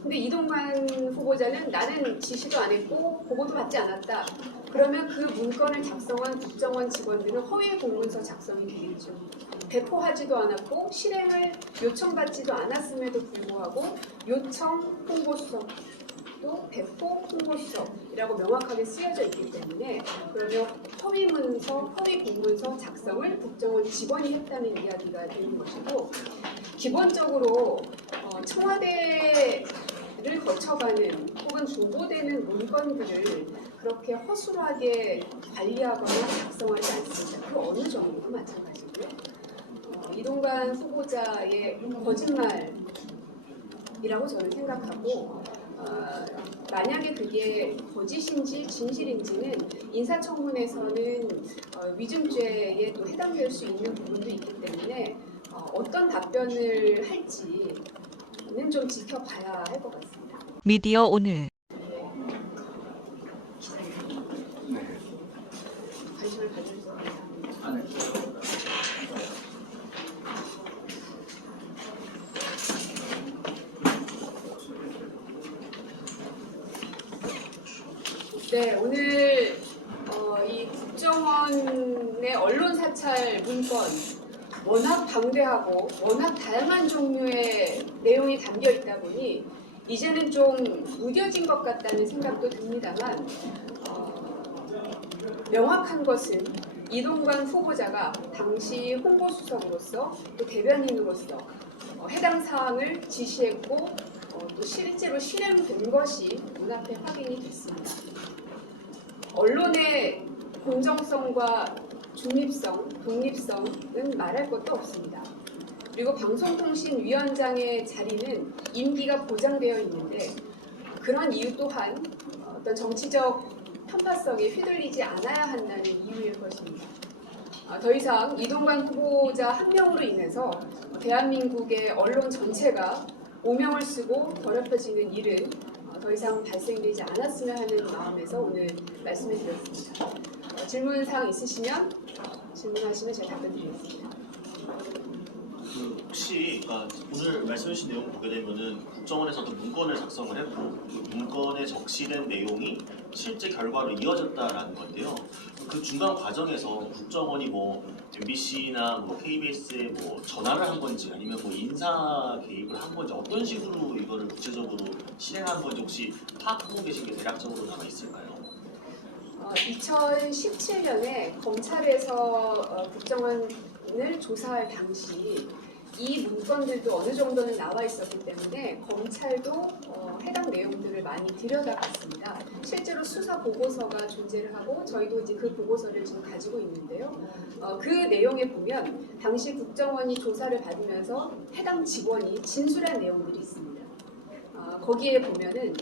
근데 이동관 후보자는 나는 지시도 안 했고 보고도 받지 않았다. 그러면 그 문건을 작성한 국정원 직원들은 허위 공문서 작성이 되겠죠. 배포하지도 않았고 실행을 요청받지도 않았음에도 불구하고 요청 홍보수석도 배포 홍보수석이라고 명확하게 쓰여져 있기 때문에 그러면 허위 문서, 허위 공문서 작성을 국정원 직원이 했다는 이야기가 되는 것이고 기본적으로 청와대를 거쳐가는 혹은 보고되는 문건들을 그렇게 허술하게 관리하거나 작성하지 않습니다. 그 어느 정도도 마찬가지고요. 이동관 후보자의 거짓말이라고 저는 생각하고 만약에 그게 거짓인지 진실인지는 인사청문회에서는 위증죄에 또 해당될 수 있는 부분도 있기 때문에 어떤 답변을 할지는 좀 지켜봐야 할 것 같습니다. 미디어 오늘 관심을 가져주셔서 감사합니다. 네, 오늘 이 국정원의 언론 사찰 문건 워낙 방대하고 워낙 다양한 종류의 내용이 담겨 있다 보니 이제는 좀 무뎌진 것 같다는 생각도 듭니다만 명확한 것은 이동관 후보자가 당시 홍보수석으로서 또 대변인으로서 해당 사항을 지시했고 또 실제로 실행된 것이 눈앞에 확인이 됐습니다. 언론의 공정성과 중립성, 독립성은 말할 것도 없습니다. 그리고 방송통신위원장의 자리는 임기가 보장되어 있는데 그런 이유 또한 어떤 정치적 편파성에 휘둘리지 않아야 한다는 이유일 것입니다. 더 이상 이동관 후보자 한 명으로 인해서 대한민국의 언론 전체가 오명을 쓰고 더럽혀지는 일은 더 이상 발생되지 않았으면 하는 마음에서 오늘 말씀을 드렸습니다. 질문사항 있으시면 질문하시면 제가 답변 드리겠습니다. 혹시 오늘 말씀하신 내용을 보게 되면은 국정원에서도 문건을 작성을 했고 그 문건에 적시된 내용이 실제 결과로 이어졌다라는 건데요. 그 중간 과정에서 국정원이 뭐 MBC나 뭐 KBS에 뭐 전화를 한 건지 아니면 뭐 인사 개입을 한 건지 어떤 식으로 이거를 구체적으로 실행한 건지 혹시 파악하고 계신 게 대략적으로 남아 있을까요? 2017년에 검찰에서 국정원을 조사할 당시 이 문건들도 어느 정도는 나와 있었기 때문에 검찰도 해당 내용들을 많이 들여다봤습니다. 실제로 수사 보고서가 존재를 하고 저희도 이제 그 보고서를 지금 가지고 있는데요. 그 내용에 보면 당시 국정원이 조사를 받으면서 해당 직원이 진술한 내용들이 있습니다. 거기에 보면은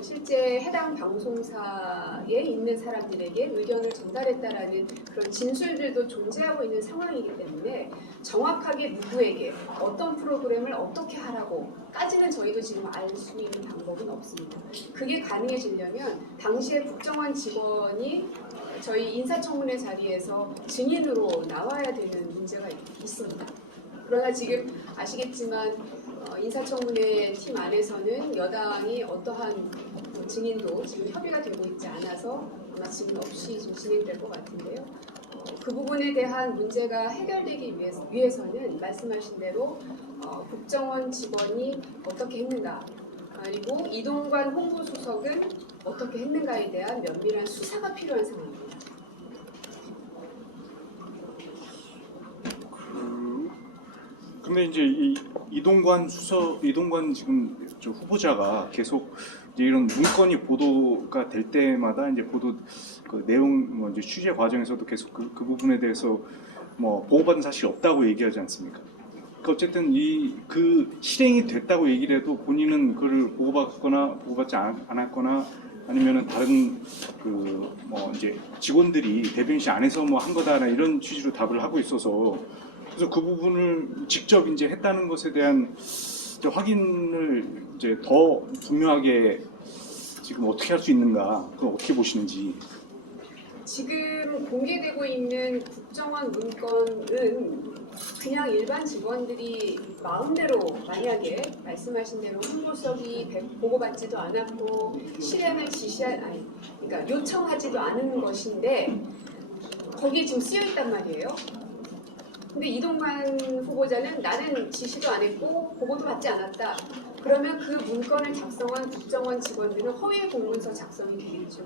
실제 해당 방송사에 있는 사람들에게 의견을 전달했다라는 그런 진술들도 존재하고 있는 상황이기 때문에 정확하게 누구에게 어떤 프로그램을 어떻게 하라고까지는 저희도 지금 알 수 있는 방법은 없습니다. 그게 가능해지려면 당시에 국정원 직원이 저희 인사청문회 자리에서 증인으로 나와야 되는 문제가 있습니다. 그러나 지금 아시겠지만 인사청문회 팀 안에서는 여당이 어떠한 증인도 지금 협의가 되고 있지 않아서 아마 지금 없이 좀 진행될 것 같은데요. 그 부분에 대한 문제가 해결되기 위해서는 말씀하신 대로 국정원 직원이 어떻게 했는가 그리고 이동관 홍보수석은 어떻게 했는가에 대한 면밀한 수사가 필요한 상황입니다. 근데 이제 이동관 지금 저 후보자가 계속 이제 이런 문건이 보도가 될 때마다 이제 보도 그 내용 뭐 이제 취재 과정에서도 계속 그 부분에 대해서 뭐 보고받은 사실이 없다고 얘기하지 않습니까? 그러니까 어쨌든 그 실행이 됐다고 얘기를 해도 본인은 그걸 보고받지 않았거나 아니면은 다른 그 뭐 이제 직원들이 대변실 안에서 뭐 한 거다나 이런 취지로 답을 하고 있어서 그래서 그 부분을 직접 이제 했다는 것에 대한 이제 확인을 이제 더 분명하게 지금 어떻게 할 수 있는가, 그걸 어떻게 보시는지. 지금 공개되고 있는 국정원 문건은 그냥 일반 직원들이 마음대로 만약에 말씀하신 대로 홍보석이 보고받지도 않았고 실행을 그러니까 요청하지도 않은 것인데 거기에 지금 쓰여 있단 말이에요. 근데 이동관 후보자는 나는 지시도 안 했고 보고도 받지 않았다. 그러면 그 문건을 작성한 국정원 직원들은 허위 공문서 작성이 되겠죠.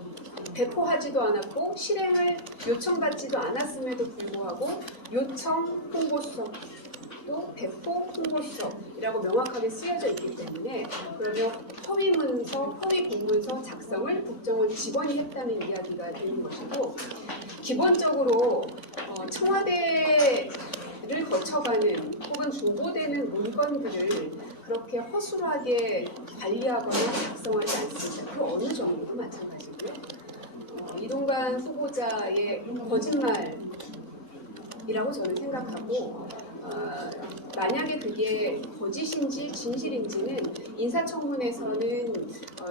배포하지도 않았고 실행을 요청받지도 않았음에도 불구하고 요청 홍보수석도 배포 홍보수석이라고 명확하게 쓰여져 있기 때문에 그러면 허위 문서, 허위 공문서 작성을 국정원 직원이 했다는 이야기가 되는 것이고 기본적으로 청와대를 거쳐가는 혹은 보고되는 문건들을 그렇게 허술하게 관리하거나 작성하지 않습니다. 그 어느 정도도 마찬가지고요. 이동관 후보자의 거짓말이라고 저는 생각하고 만약에 그게 거짓인지 진실인지는 인사청문회에서는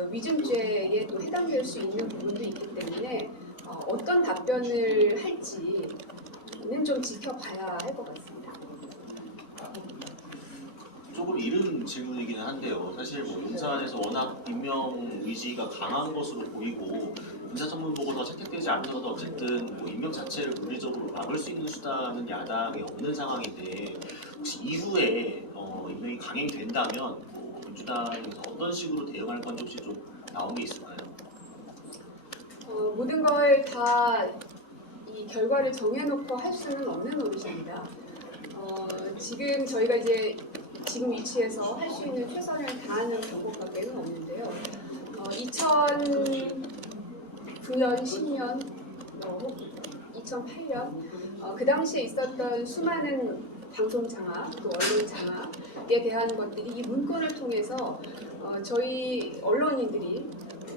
위증죄에 또 해당될 수 있는 부분도 있기 때문에 어떤 답변을 할지는 좀 지켜봐야 할 것 같습니다. 쪽으로 이른 질문이기는 한데요. 사실 뭐 인사안에서 워낙 임명 의지가 강한 것으로 보이고 인사청문 보고서 채택되지 않더라도 어쨌든 뭐 임명 자체를 물리적으로 막을 수 있는 수단은 야당에 없는 상황인데 혹시 이후에 임명이 강행이 된다면 뭐 민주당에서 어떤 식으로 대응할 건지 혹시 좀 나온 게 있을까요? 모든 걸 다 이 결과를 정해놓고 할 수는 없는 노릇입니다. 지금 저희가 이제 지금 위치에서 할 수 있는 최선을 다하는 방법밖에는 없는데요. 2009년, 10년, 2008년 그 당시에 있었던 수많은 방송 장악, 또 언론 장악에 대한 것들이 이 문건을 통해서 저희 언론인들이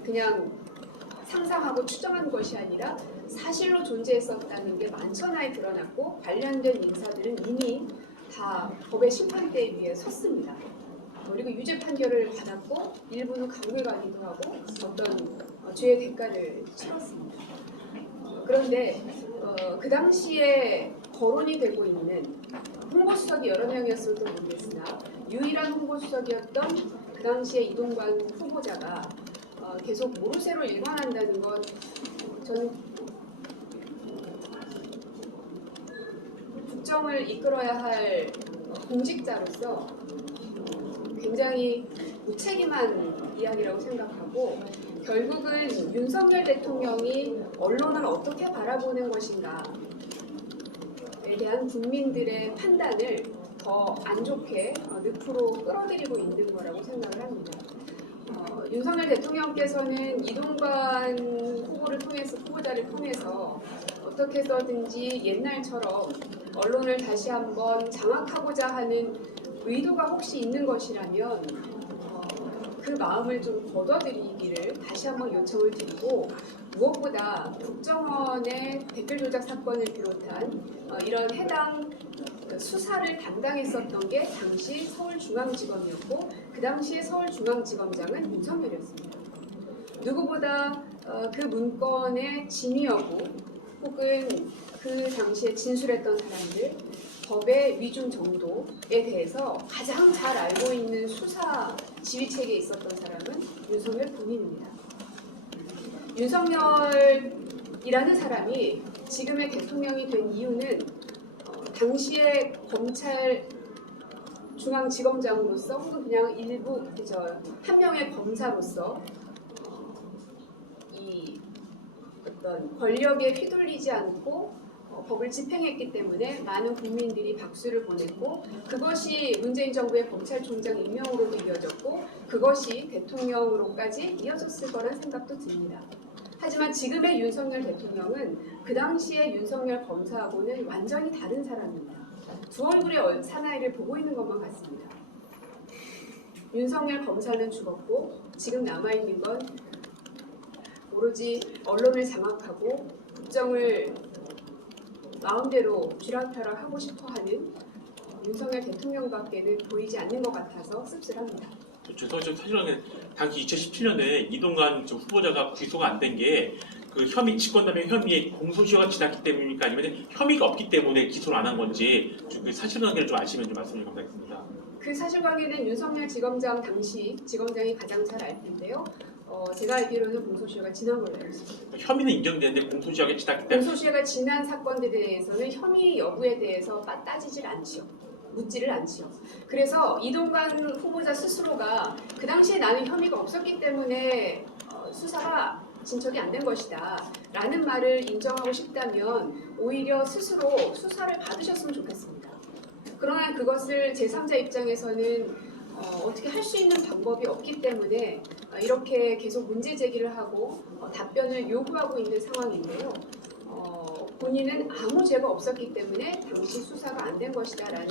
그냥 상상하고 추정한 것이 아니라 사실로 존재했었다는 게 만천하에 드러났고 관련된 인사들은 이미 다 법의 심판대에 위에 섰습니다. 그리고 유죄 판결을 받았고 일부는 감옥에 가기도 하고 어떤 죄의 대가를 치렀습니다. 그런데 그 당시에 거론이 되고 있는 홍보수석이 여러 명이었을지도 모르겠으나 유일한 홍보수석이었던 그 당시에 이동관 후보자가 계속 모르쇠로 일관한다는 건 저는 국정을 이끌어야 할 공직자로서 굉장히 무책임한 이야기라고 생각하고 결국은 윤석열 대통령이 언론을 어떻게 바라보는 것인가에 대한 국민들의 판단을 더 안 좋게 늪으로 끌어들이고 있는 거라고 생각을 합니다. 윤석열 대통령께서는 이동관 후보자를 통해서 어떻게 해서든지 옛날처럼 언론을 다시 한번 장악하고자 하는 의도가 혹시 있는 것이라면 그 마음을 좀 걷어들이기를 다시 한번 요청을 드리고 무엇보다 국정원의 댓글 조작 사건을 비롯한 이런 해당 수사를 담당했었던 게 당시 서울중앙지검이었고 그 당시에 서울중앙지검장은 윤석열이었습니다. 누구보다 그 문건의 진위 여부 혹은 그 당시에 진술했던 사람들 법의 위중 정도에 대해서 가장 잘 알고 있는 수사 지휘체계에 있었던 사람은 윤석열 본인입니다. 윤석열이라는 사람이 지금의 대통령이 된 이유는 당시에 검찰 중앙지검장으로서 혹은 그냥 한 명의 검사로서 이 어떤 권력에 휘둘리지 않고 법을 집행했기 때문에 많은 국민들이 박수를 보냈고 그것이 문재인 정부의 검찰총장 임명으로도 이어졌고 그것이 대통령으로까지 이어졌을 거란 생각도 듭니다. 하지만 지금의 윤석열 대통령은 그 당시의 윤석열 검사하고는 완전히 다른 사람입니다. 두 얼굴의 사나이를 보고 있는 것만 같습니다. 윤석열 검사는 죽었고 지금 남아있는 건 오로지 언론을 장악하고 국정을 마음대로 쥐락펴락하고 싶어하는 윤석열 대통령밖에는 보이지 않는 것 같아서 씁쓸합니다. 죄송하지만 사실은 당시 2017년에 이동관 후보자가 기소가 안 된 게 그 혐의 직권남용 혐의에 공소시효가 지났기 때문입니까? 아니면 혐의가 없기 때문에 기소를 안 한 건지 그 사실관계를 좀 아시면 좀 말씀 좀 감사하겠습니다. 그 사실관계는 윤석열 지검장 당시 지검장이 가장 잘 알 텐데요. 제가 알기로는 공소시효가 지난 걸로 알고 있습니다. 혐의는 인정되는데 공소시효가 지났기 때문에 공소시효가 지난 사건들에 대해서는 혐의 여부에 대해서 따지질 않지요. 묻지를 않지요. 그래서 이동관 후보자 스스로가 그 당시에 나는 혐의가 없었기 때문에 수사가 진척이 안 된 것이다 라는 말을 인정하고 싶다면 오히려 스스로 수사를 받으셨으면 좋겠습니다. 그러나 그것을 제3자 입장에서는 어떻게 할 수 있는 방법이 없기 때문에 이렇게 계속 문제 제기를 하고 답변을 요구하고 있는 상황인데요. 본인은 아무 죄가 없었기 때문에 당시 수사가 안 된 것이다 라는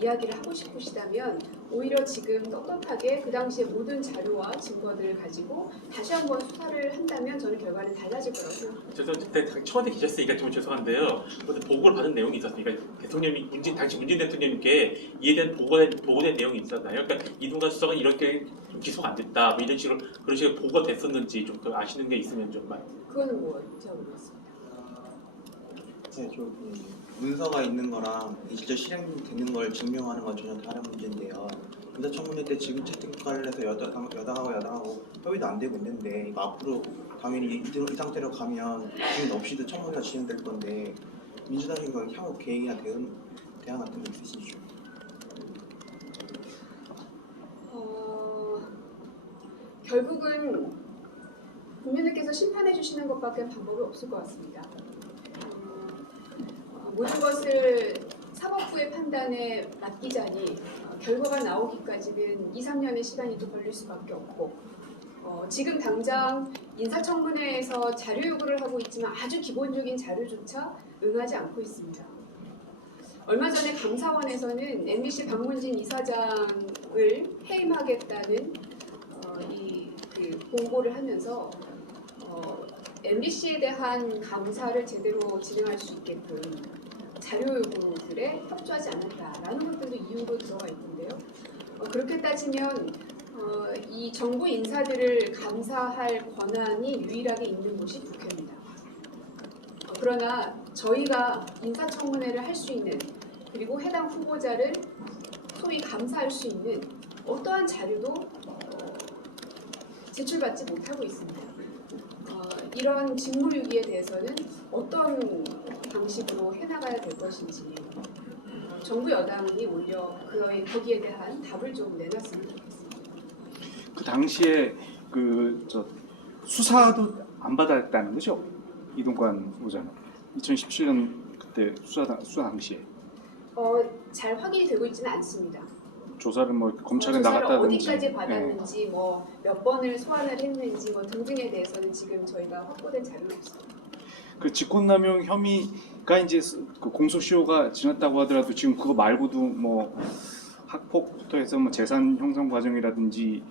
이야기를 하고 싶으시다면 오히려 지금 떳떳하게 그 당시의 모든 자료와 증거들을 가지고 다시 한번 수사를 한다면 저는 결과는 달라질 거라고 생각합니다. 그때 청와대 계셨으니까 좀 죄송한데요. 보고를 받은 내용이 있었으니까 대통령이 당시 문재인 대통령님께 이에 대한 보고된 내용이 있었나요? 그러니까 이동관 수석은 이렇게 좀 기소가 안 됐다, 뭐 이런 식으로 그런 식으로 보고가 됐었는지 좀 더 아시는 게 있으면 좀 말. 그거는 뭐 제가 모르겠습니다. 네, 문서가 있는 거랑 실제 실행되는 걸 증명하는 건 전혀 다른 문제인데요. 인사청문회 때 지금 채택과를 해서 여당하고 협의도 안 되고 있는데 이거 앞으로 당연히 이 상태로 가면 증인 없이도 청문회가 진행될 건데 민주당에서 향후 계획이나 대안 같은 게 있으시죠? 결국은 국민들께서 심판해 주시는 것밖에 방법이 없을 것 같습니다. 모든 것을 사법부의 판단에 맡기자니 결과가 나오기까지는 2, 3년의 시간이 또 걸릴 수밖에 없고 지금 당장 인사청문회에서 자료 요구를 하고 있지만 아주 기본적인 자료조차 응하지 않고 있습니다. 얼마 전에 감사원에서는 MBC 박문진 이사장을 해임하겠다는 그 공고를 하면서 MBC에 대한 감사를 제대로 진행할 수 있게끔 자료 요구들에 협조하지 않았다라는 것들도 이유로 들어가 있는데요. 그렇게 따지면 이 정부 인사들을 감사할 권한이 유일하게 있는 곳이 국회입니다. 그러나 저희가 인사청문회를 할 수 있는 그리고 해당 후보자를 소위 감사할 수 있는 어떠한 자료도 제출받지 못하고 있습니다. 이런 직무유기에 대해서는 어떤 방식으로 해나가야 될 것인지 정부 여당이 오히려 거기에 대한 답을 좀 내놨으면 좋겠습니다. 그 당시에 수사도 안 받았다는 거죠? 이동관 후보자는 2017년 그때 수사 당시에 잘 확인이 되고 있지는 않습니다. 조사를 뭐 검찰에 조사를 나갔다든지 어디까지 받았는지 뭐 몇 번을 소환을 했는지 뭐 등등에 대해서는 지금 저희가 확보된 자료가 없습니다. 그 직권남용 혐의가 이제 그 공소시효가 지났다고 하더라도 지금 그거 말고도 뭐 학폭부터 해서 뭐 재산 형성 과정이라든지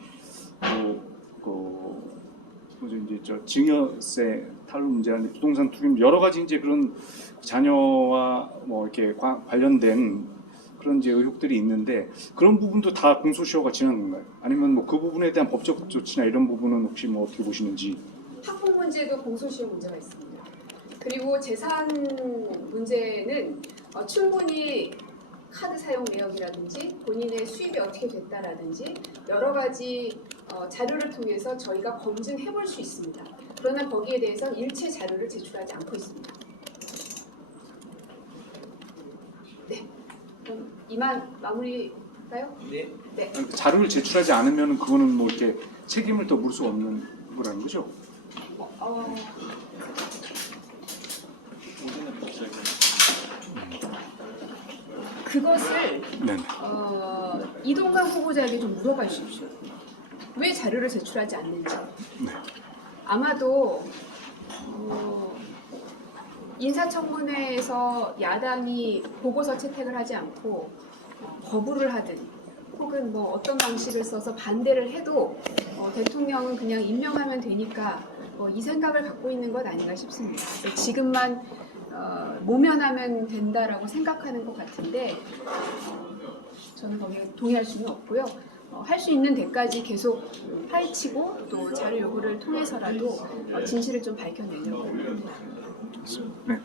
뭐죠 이제 증여세 탈루 문제라든지 부동산 투기 여러 가지 이제 그런 자녀와 뭐 이렇게 관련된 그런 이제 의혹들이 있는데 그런 부분도 다 공소시효가 지난 건가요? 아니면 뭐 그 부분에 대한 법적 조치나 이런 부분은 혹시 뭐 어떻게 보시는지? 학폭 문제도 공소시효 문제가 있습니다. 그리고 재산 문제는 충분히 카드 사용 내역이라든지 본인의 수입이 어떻게 됐다라든지 여러 가지 자료를 통해서 저희가 검증해 볼 수 있습니다. 그러나 거기에 대해서 일체 자료를 제출하지 않고 있습니다. 네, 그럼 이만 마무리할까요? 네. 네. 자료를 제출하지 않으면 그거는 뭐 이렇게 책임을 더 물 수 없는 거라는 거죠? 그것을 네. 이동관 후보자에게 좀 물어봐 주십시오. 왜 자료를 제출하지 않는지. 네. 아마도 인사청문회에서 야당이 보고서 채택을 하지 않고 거부를 하든 혹은 뭐 어떤 방식을 써서 반대를 해도 대통령은 그냥 임명하면 되니까 이 생각을 갖고 있는 것 아닌가 싶습니다. 그래서 지금만 모면하면 된다라고 생각하는 것 같은데 저는 거기에 동의할 수는 없고요. 할 수 있는 데까지 계속 파헤치고 또 자료 요구를 통해서라도 진실을 좀 밝혀내려고 합니다. 네.